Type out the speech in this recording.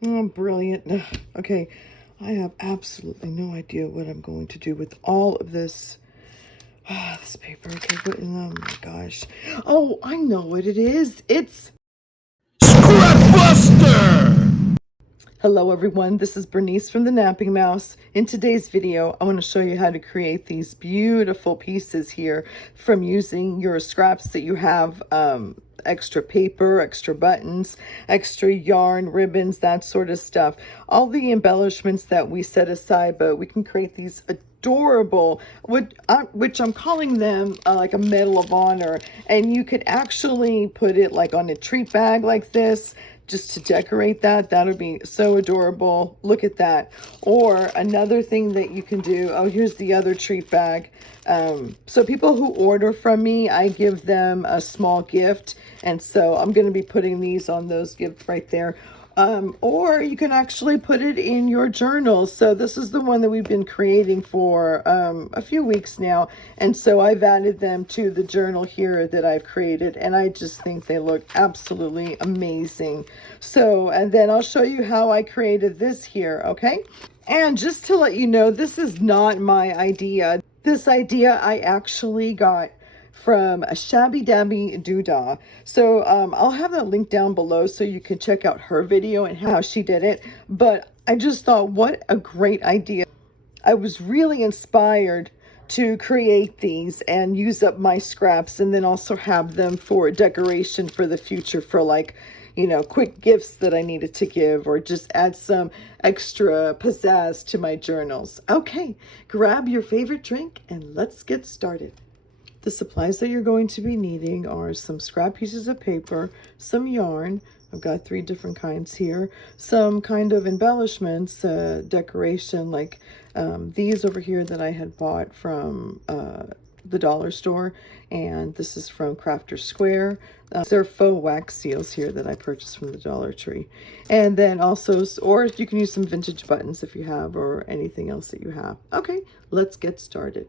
Oh, brilliant. Okay, I have absolutely no idea what I'm going to do with all of this. This paper. Okay, oh my gosh. Oh, I know what it is. It's BUSTER! Hello everyone, this is Bernice from the Napping Mouse. In today's video, I want to show you how to create these beautiful pieces here from using your scraps that you have, extra paper, extra buttons, extra yarn, ribbons, that sort of stuff. All the embellishments that we set aside, but we can create these adorable, which I'm calling them like a medal of honor, and you could actually put it like on a treat bag like this, just to decorate that. That would be so adorable. Look at that. Or another thing that you can do, oh, here's the other treat bag. So people who order from me, I give them a small gift, and so I'm going to be putting these on those gifts right there. Or you can actually put it in your journal. So this is the one that we've been creating for a few weeks now. And so I've added them to the journal here that I've created. And I just think they look absolutely amazing. So, and then I'll show you how I created this here, okay? And just to let you know, this is not my idea. This idea I actually got from a Shabby Doodah. So I'll have that link down below so you can check out her video and how she did it. But I just thought, what a great idea. I was really inspired to create these and use up my scraps, and then also have them for decoration for the future, for like, you know, quick gifts that I needed to give, or just add some extra pizzazz to my journals. Okay, grab your favorite drink and let's get started. The supplies that you're going to be needing are some scrap pieces of paper, some yarn. I've got 3 different kinds here. Some kind of embellishments, decoration, like these over here that I had bought from the dollar store. And this is from Crafter Square. They're faux wax seals here that I purchased from the Dollar Tree. And then also, or you can use some vintage buttons if you have, or anything else that you have. Okay, let's get started.